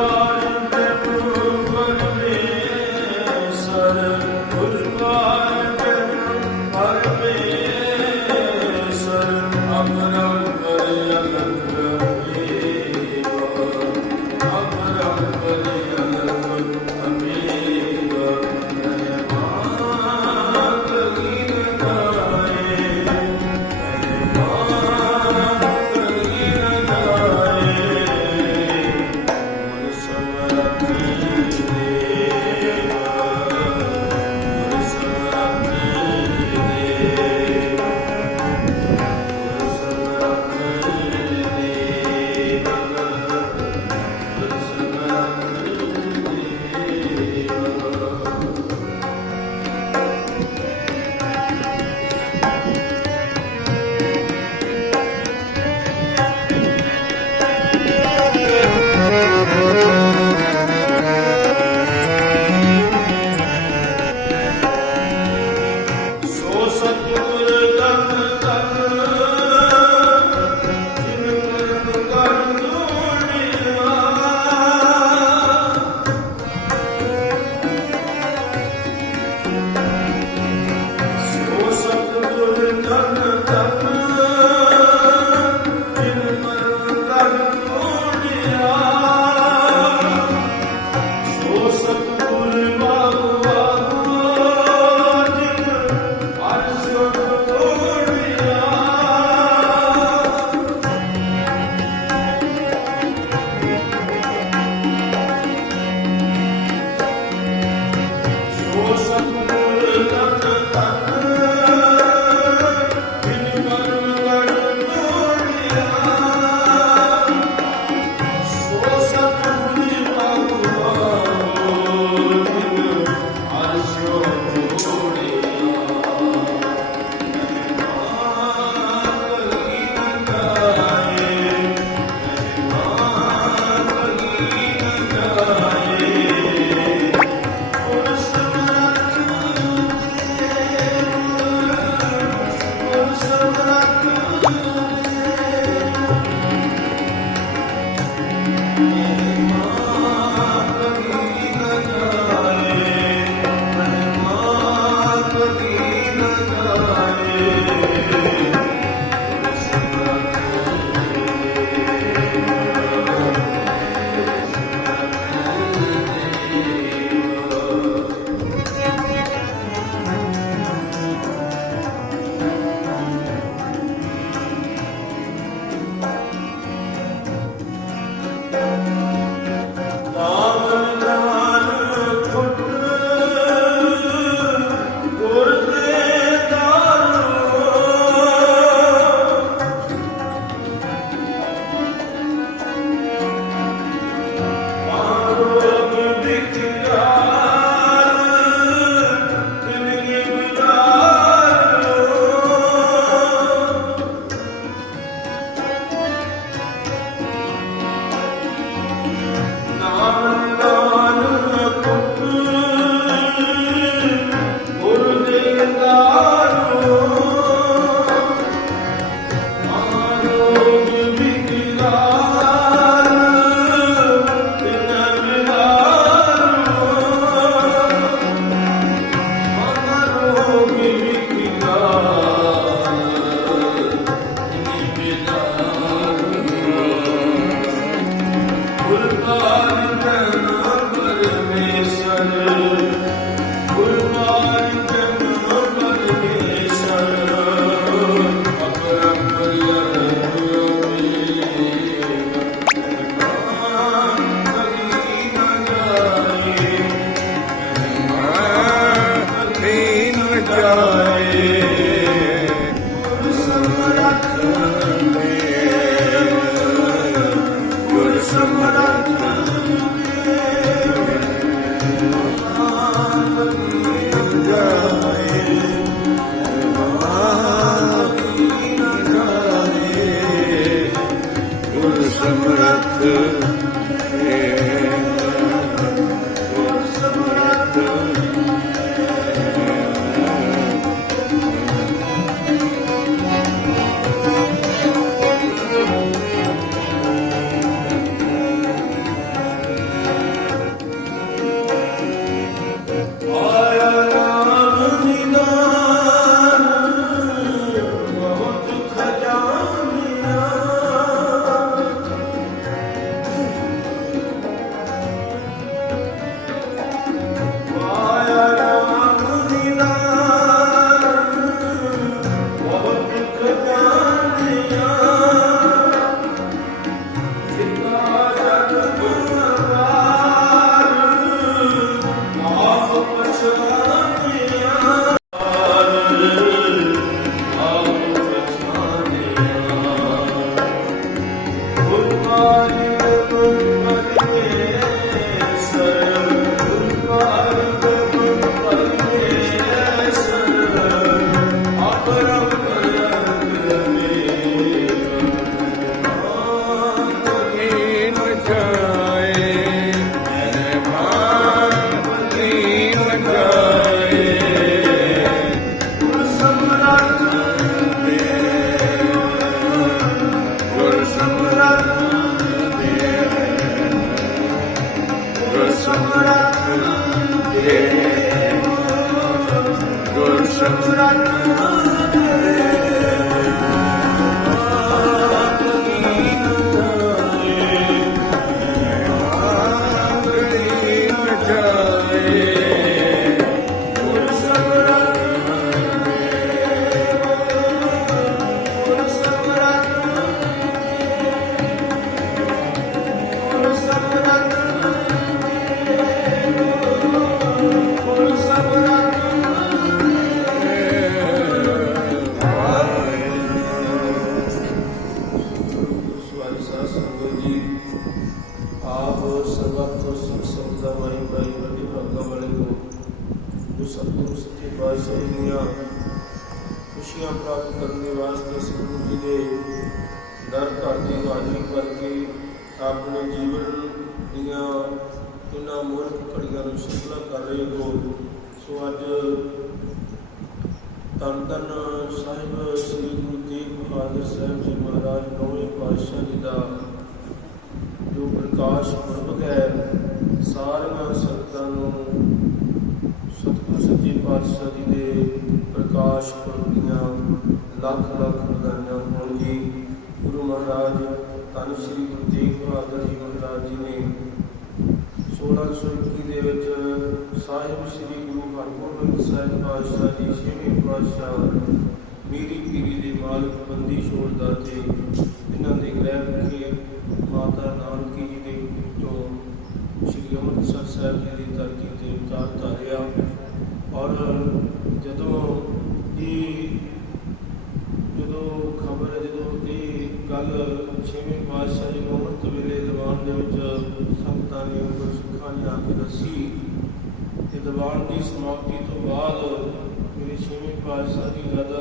God. ਸਰਗੁਰ ਜੀ, ਆਪ ਸਰਬਤ ਤੋਂ ਸਿਰ ਸੰਤਾ ਵਾਲੀ ਭਾਈ ਵੱਡੀ ਭਾਗਾ ਵਾਲੇ ਕੋ ਜੋ ਸਤਿਗੁਰੂ ਸੱਚੇ ਪਾਤਸ਼ਾਹ ਦੀਆਂ ਖੁਸ਼ੀਆਂ ਪ੍ਰਾਪਤ ਕਰਨ ਦੇ ਵਾਸਤੇ ਸਰਗੁਰ ਜੀ ਦੇ ਦਰ ਘਰ ਦੀ ਹਾਜ਼ਰੀ ਕਰਕੇ ਆਪਣੇ ਜੀਵਨ ਦੀਆਂ ਇਹਨਾਂ ਮੂਲਕ ਘੜੀਆਂ ਨੂੰ ਸਫਲਾ ਕਰ ਰਹੇ ਹੋ। ਸੋ ਅੱਜ ਤਨ ਤਨ ਸਾਹਿਬ ਸ੍ਰੀ ਗੁਰੂ ਤੇਗ ਬਹਾਦਰ ਸਾਹਿਬ ਜੀ ਮਹਾਰਾਜ, ਨੌਵੇਂ ਪਾਤਸ਼ਾਹ ਜੀ ਦਾ ਪ੍ਰਕਾਸ਼ ਪੁਰਬ ਹੈ। ਸਾਰੀਆਂ ਸੰਗਤਾਂ ਨੂੰ ਸਤਿਗੁਰੂ ਸੱਚੇ ਪਾਤਸ਼ਾਹ ਜੀ ਦੇ ਪ੍ਰਕਾਸ਼ ਪੁਰਬ ਦੀਆਂ ਲੱਖ ਲੱਖ ਵਧਾਈਆਂ ਹੋਣ ਜੀ ਗੁਰੂ ਮਹਾਰਾਜ, ਧੰਨ ਸ੍ਰੀ ਗੁਰੂ ਤੇਗ ਬਹਾਦਰ ਜੀ ਮਹਾਰਾਜ ਜੀ ਨੇ 1621 ਦੇ ਵਿੱਚ ਸਾਹਿਬ ਸ੍ਰੀ ਗੁਰੂ ਹਰਗੋਬਿੰਦ ਸਾਹਿਬ ਪਾਤਸ਼ਾਹ ਜੀ, ਛੇਵੇਂ ਪਾਤਸ਼ਾਹ, ਮੀਰੀ ਪੀਰੀ ਦੇ ਮਾਲਕ ਬੰਦੀ ਛੋੜ ਦਾਤੇ ਇਹਨਾਂ ਦੇ ਗ੍ਰਹਿ ਵਿਖੇ ਮਾਤਾ ਨਾਨਕੀ ਜੀ ਦੇ ਤੋਂ ਸ੍ਰੀ ਅੰਮ੍ਰਿਤਸਰ ਸਾਹਿਬ ਜੀ ਦੀ ਧਰਤੀ ਤੇ ਉਤਾਰ ਧਾਰਿਆ ਔਰ ਜਦੋਂ ਇਹ ਜਦੋਂ ਖਬਰ ਜਦੋਂ ਇਹ ਗੱਲ ਛੇਵੇਂ ਪਾਤਸ਼ਾਹ ਜੀ ਨੂੰ ਅੰਮ੍ਰਿਤ ਵੇਲੇ ਦੀਵਾਨ ਦੇ ਵਿੱਚ ਸੰਗਤਾਂ ਨੇ ਗੁਰਸਿੱਖਾਂ ਨੇ ਆ ਕੇ ਦੱਸੀ ਤੇ ਦੀਵਾਨ ਦੀ ਸਮਾਪਤੀ ਤੋਂ ਬਾਅਦ ਮੇਰੇ ਛੇਵੇਂ ਪਾਤਸ਼ਾਹ ਜੀ ਜਦ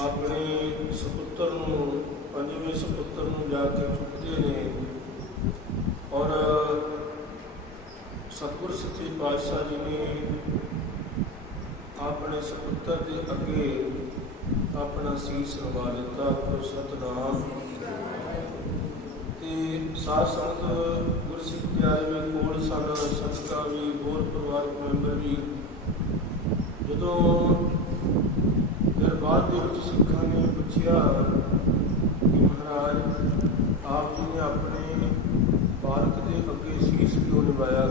ਆਪਣੇ ਸੁਪੁੱਤਰ ਨੂੰ, ਪੰਜਵੇਂ ਸੁਪੁੱਤਰ ਨੂੰ ਜਾ ਕੇ ਚੁੱਕਦੇ ਨੇ ਔਰ ਸਤਿਗੁਰ ਸੱਚੇ ਪਾਤਸ਼ਾਹ ਜੀ ਨੇ ਆਪਣੇ ਸੁਪੁੱਤਰ ਦੇ ਅੱਗੇ ਆਪਣਾ ਸੀਸ ਨਵਾ ਦਿੱਤਾ ਆਪੋ ਸਤਨਾਮ। ਤੇ ਸਾਧ ਸੰਗਤ ਗੁਰਸਿੱਖ ਪਿਆਰੇ ਵੀ ਕੋਲ ਸਨ ਸਤਿਕਾ ਵੀ ਹੋਰ ਪਰਿਵਾਰਕ ਮੈਂਬਰ ਵੀ ਜਦੋਂ ਦਰਬਾਰ ਦੇ ਵਿੱਚ ਸਿੱਖਾਂ ਨੇ ਪੁੱਛਿਆ ਕਿ ਮਹਾਰਾਜ ਆਪ ਜੀ ਨੇ ਆਪਣੇ ਬਾਲਕ ਦੇ ਅੱਗੇ ਸੀਸ ਕਿਉਂ ਨਿਵਾਇਆ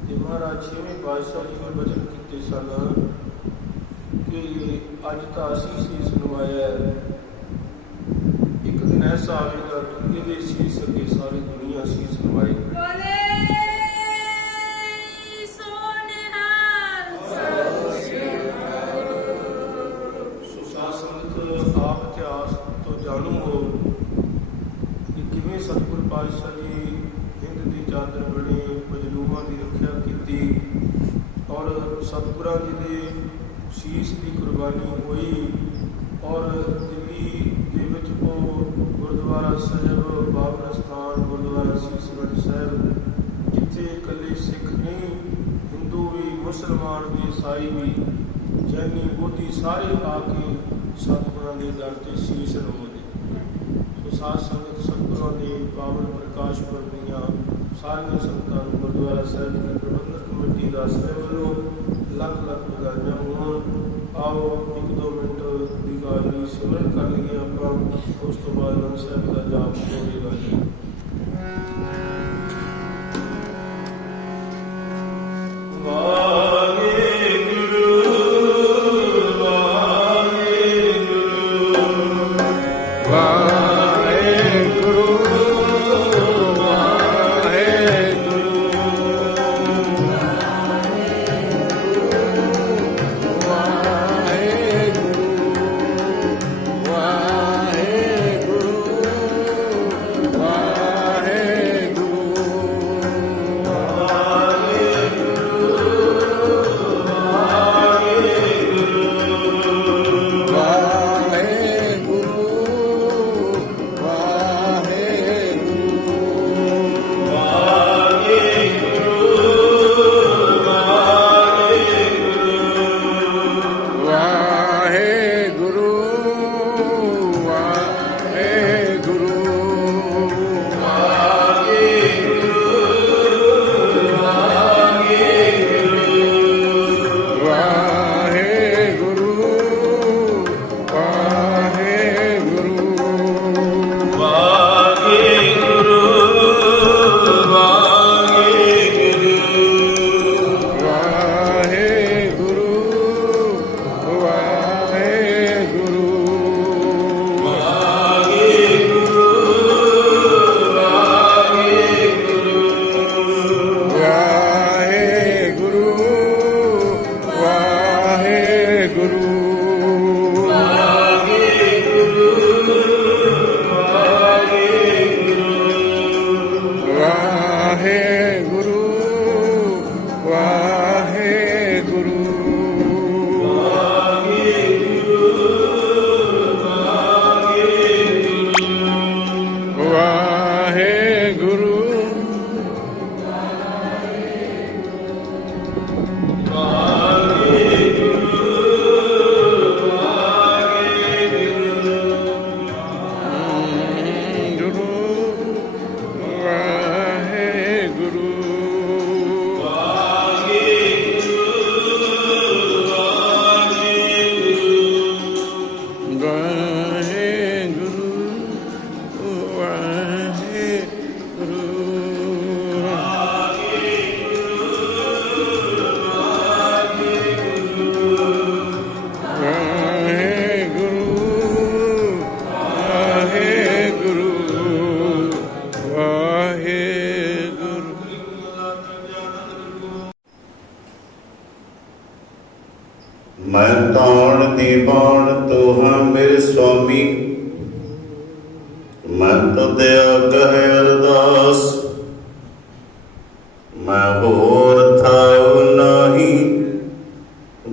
ਤੇ ਮਹਾਰਾਜ ਛੇਵੇਂ ਪਾਤਸ਼ਾਹ ਜੀ ਨੇ ਬਚਨ ਕੀਤੇ ਸਨ ਕਿ ਅੱਜ ਤਾਂ ਅਸੀਂ ਸੀਸ ਨਿਵਾਇਆ ਹੈ। ਇੱਕ ਦਿਨ ਐਸਾ ਆਵੇਗਾ ਕਿ ਇਹਦੇ ਸੀਸ ਅੱਗੇ ਸਾਰੀ ਦੁਨੀਆ ਸੀਸ ਨਿਵਾਏਗੀ ਬੋਲੇ ਸੋਨਿਹਾਲ ਸੋ ਸਾਧ ਸੰਗਤ ਆਪ ਇਤਿਹਾਸ ਤੋਂ ਜਾਣੂ ਹੋ ਕਿ ਕਿਵੇਂ ਸਤਿਗੁਰ ਪਾਤਸ਼ਾਹ ਜੀ ਹਿੰਦ ਦੀ ਚਾਦਰ ਬਣੇ ਮਜਲੂਮਾਂ ਦੀ ਰੱਖਿਆ ਕੀਤੀ ਔਰ ਸਤਿਗੁਰਾਂ ਜੀ ਦੇ ਸ਼ੀਸ਼ ਦੀ ਕੁਰਬਾਨੀ ਹੋਈ ਔਰ ਦਿੱਲੀ ਦੇ ਵਿੱਚ ਉਹ ਗੁਰਦੁਆਰਾ ਸਾਹਿਬ ਬਾਬਰ ਸਥਾਨ ਗੁਰਦੁਆਰਾ ਸੀਸਗੰਜ ਸਾਹਿਬ ਜਿੱਥੇ ਇਕੱਲੇ ਸਿੱਖ ਨਹੀਂ ਹਿੰਦੂ ਵੀ ਮੁਸਲਮਾਨ ਵੀ ਈਸਾਈ ਵੀ ਜੈਨੀ ਬੋਧੀ ਸਾਰੇ ਆ ਕੇ ਸਤਿਗੁਰਾਂ ਦੇ ਦਰ ਤੇ ਸੀਸ ਨਵਾਉਂਦੇ ਸੋ ਸਾਧ ਸੰਗਤ ਸਤਿਗੁਰਾਂ ਦੇ ਪਾਵਨ ਪ੍ਰਕਾਸ਼ ਪੁਰਬ ਸਾਰੀਆਂ ਸੰਗਤਾਂ ਨੂੰ ਗੁਰਦੁਆਰਾ ਸਾਹਿਬ ਦੀ ਪ੍ਰਬੰਧਕ ਕਮੇਟੀ ਦਾ ਸਾਰੇ ਵੱਲੋਂ ਲੱਖ ਲੱਖ ਵਧਾਈਆਂ ਹੋਣ। ਆਓ ਇੱਕ ਦੋ ਮਿੰਟ ਦੀ ਗਾਇਰੀ ਸਿਮਰਨ ਕਰ ਲਈਏ ਆਪਾਂ। ਉਸ ਤੋਂ ਬਾਅਦ ਨਾਮ ਸਾਹਿਬ ਦਾ ਜਾਪ ਹੋਵੇਗਾ ਜੀ। love.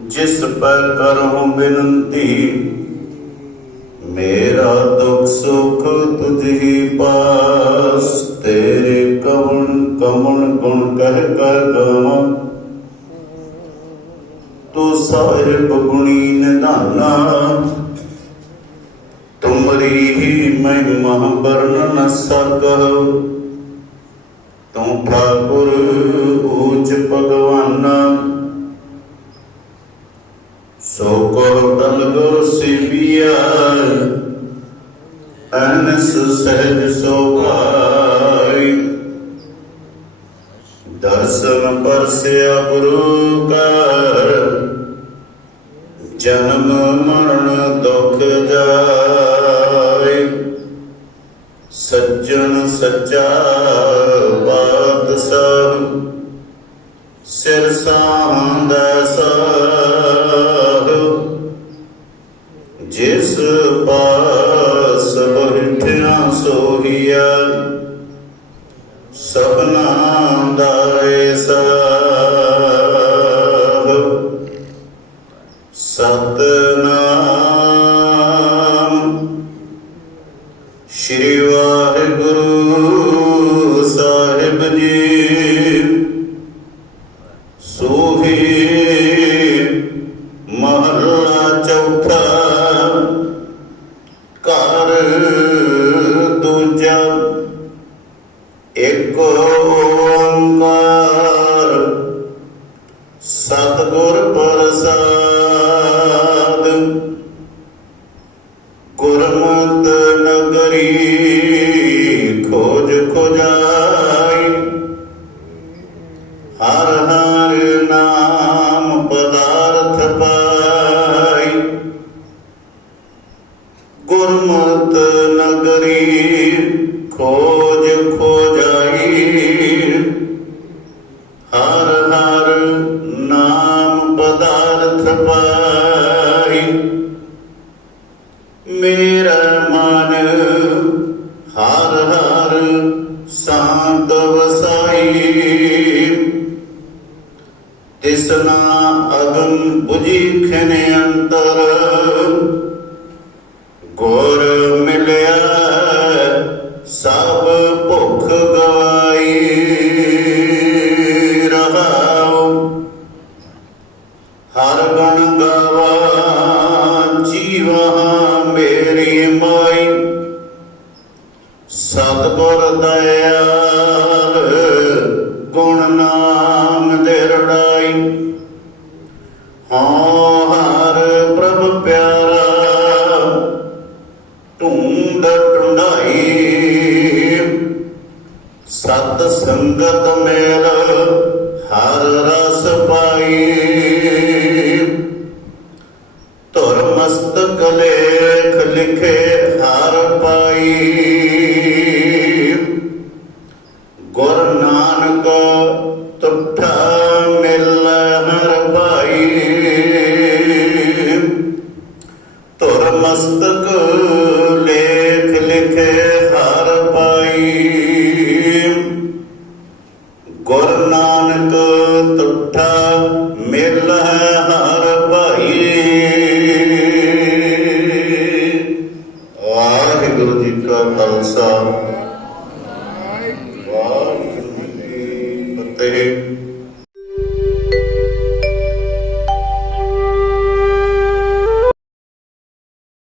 ਜਿਸ ਪਰ ਕਰਹੁ ਬਿਨੰਤੀ ਮੇਰਾ ਦੁਖ ਸੁਖ ਤੁਝ ਹੀ ਪਾਸ, ਤੇਰੇ ਕਵਣ ਕਮਣ ਗੁਣ ਕਹਿ ਕਰ ਗਾਵਾਂ। ਤੂੰ ਸਾਹਿਬ ਗੁਣੀ ਨਿਧਾਨਾ, ਤੁਮਰੀ ਹੀ ਮਹਿਮਾ ਵਰਨ ਨ ਸਕਹੁ। ਤੂੰ ਠਾਕੁਰ ਊਚ ਭਗਵਾਨਾ ਸੋ ਕੋ ਤਲ ਗੁਰ ਸਿਵਿਆ, ਅਨਸ ਸਹਿਜ ਸੋਭਾਈ ਦਰਸ਼ਨ ਪਰਸਿਆ ਗੁਰੂ ਕਰ ਜਨਮ ਮਰਨ ਦੁਖ ਜਾਏ। ਸੱਜਣ ਸੱਚਾ ਬਾਤ ਸਭ ਸਿਰ ਸਾਂਦਾ ਸਾਹ ਜਿਸ ਪਾਸ ਬੈਠਿਆ ਸੋਹੀਆ ਸਭਨਾ ਦਾ ਏਸਾ ਸਤਿਗੁਰ ਮੇਰਾ ਹਰ ਧੁਰ ਮਸਤਕ ਲੇਖ ਲਿਖੇ